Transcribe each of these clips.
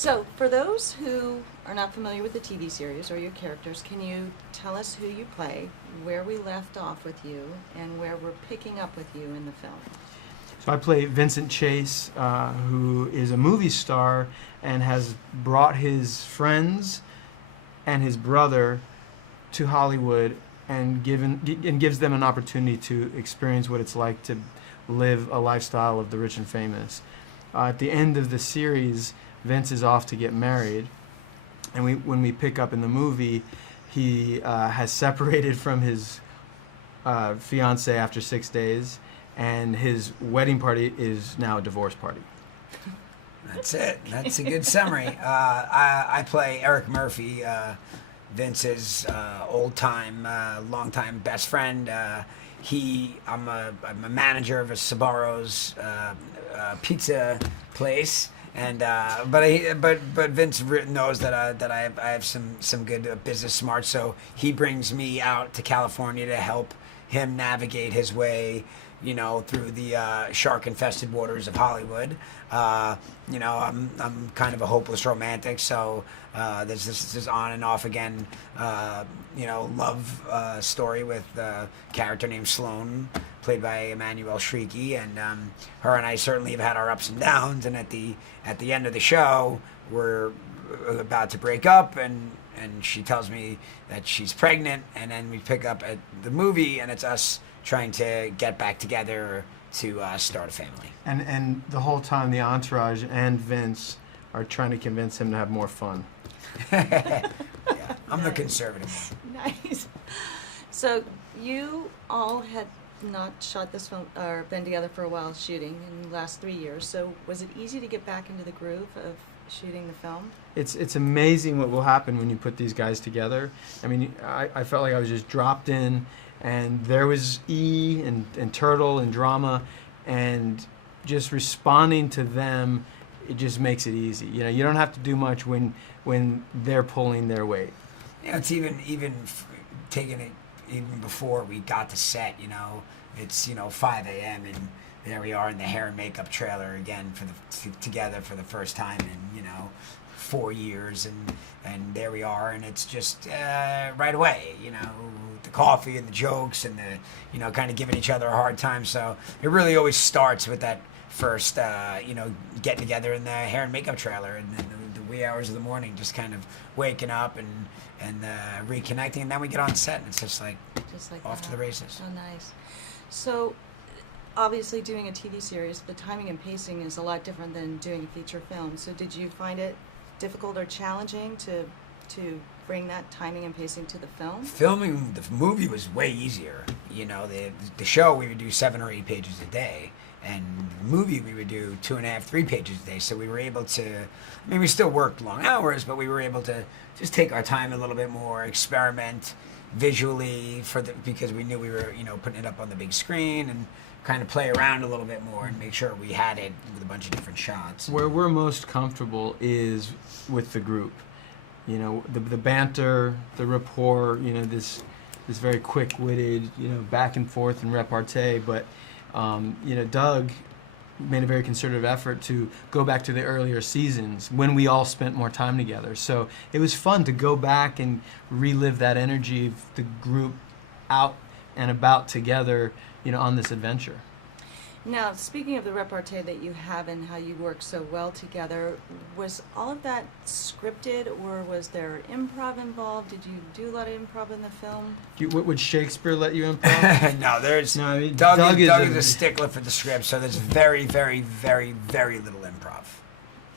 So, for those who are not familiar with the TV series or your characters, can you tell us who you play, where we left off with you, and where we're picking up with you in the film? So I play Vincent Chase, who is a movie star and has brought his friends and his brother to Hollywood and gives them an opportunity to experience what it's like to live a lifestyle of the rich and famous. At the end of the series, Vince is off to get married, and when we pick up in the movie, he has separated from his fiancée after 6 days, and his wedding party is now a divorce party. That's it. That's a good summary. I play Eric Murphy, Vince's old-time, long-time best friend. I'm a manager of a Sbarro's pizza place, and but Vince knows that I have some good business smarts, so he brings me out to California to help him navigate his way, through the shark-infested waters of Hollywood. I'm kind of a hopeless romantic, so there's this on and off again, love story with a character named Sloane, played by Emmanuelle Chriqui, and her and I certainly have had our ups and downs. And at the end of the show, we're about to break up, and she tells me that she's pregnant, and then we pick up at the movie, and it's us trying to get back together to start a family. And the whole time, the entourage and Vince are trying to convince him to have more fun. Yeah, I'm the conservative one. Nice. So, you all had not shot this film or been together for a while shooting in the last 3 years. So, was it easy to get back into the groove of shooting the film? It's amazing what will happen when you put these guys together. I mean, I felt like I was just dropped in, and there was E and Turtle and drama, and just responding to them, it just makes it easy. You don't have to do much when they're pulling their weight. Yeah, it's even taking it even before we got to set. It's 5 a.m. and there we are in the hair and makeup trailer again together for the first time in 4 years, and there we are, and it's just right away, the coffee and the jokes and the kind of giving each other a hard time. So it really always starts with that first getting together in the hair and makeup trailer, and then the wee hours of the morning, just kind of waking up and reconnecting, and then we get on set, and it's just like off to the races. Oh, nice. So, obviously, doing a TV series, the timing and pacing is a lot different than doing a feature film. So, did you find it difficult or challenging to bring that timing and pacing to the film? Filming the movie was way easier. The show we would do 7 or 8 pages a day, and the movie we would do 2.5, 3 pages a day. So we were able to, we still worked long hours, but we were able to just take our time a little bit more, experiment visually because we knew we were putting it up on the big screen, and kind of play around a little bit more and make sure we had it with a bunch of different shots. Where we're most comfortable is with the group. The banter, the rapport, this very quick-witted, back and forth and repartee. But, Doug made a very concerted effort to go back to the earlier seasons when we all spent more time together. So it was fun to go back and relive that energy of the group out and about together, on this adventure. Now, speaking of the repartee that you have and how you work so well together, was all of that scripted, or was there improv involved? Did you do a lot of improv in the film? Would Shakespeare let you improv? No, Doug is a stickler for the script, so there's very, very, very, very little improv.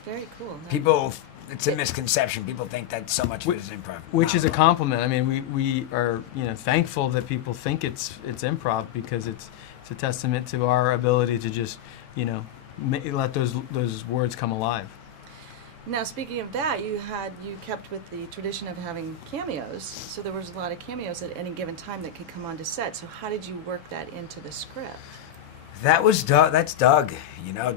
Very cool. People, it's a misconception. People think that so much of it is improv. Which is a compliment. I mean, we are thankful that people think it's improv, because it's a testament to our ability to just let those words come alive. Now, speaking of that, you kept with the tradition of having cameos, so there was a lot of cameos at any given time that could come onto set. So how did you work that into the script? That's Doug.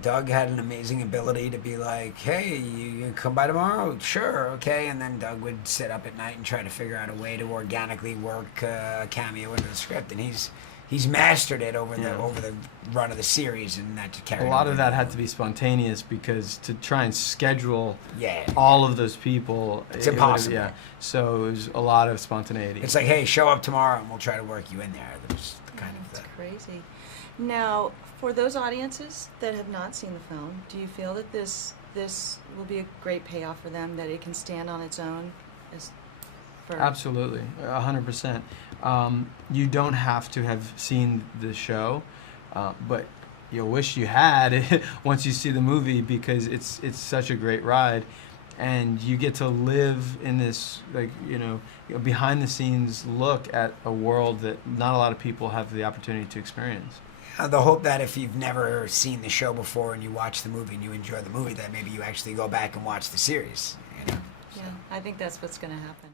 Doug had an amazing ability to be like, hey, you come by tomorrow? Sure, okay. And then Doug would sit up at night and try to figure out a way to organically work a cameo into the script. And he's he's mastered it over the run of the series, and that carried. A lot of that had to be spontaneous because to try and schedule Yeah. all of those people, It's it would've- impossible. Yeah, so it was a lot of spontaneity. It's like, hey, show up tomorrow, and we'll try to work you in there. There's kind of That's the. crazy. Now, for those audiences that have not seen the film, do you feel that this will be a great payoff for them, that it can stand on its own as for Absolutely, 100%. You don't have to have seen the show, but you'll wish you had once you see the movie, because it's such a great ride, and you get to live in this, like, behind the scenes look at a world that not a lot of people have the opportunity to experience. The hope that if you've never seen the show before and you watch the movie and you enjoy the movie, that maybe you actually go back and watch the series. Yeah, I think that's what's going to happen.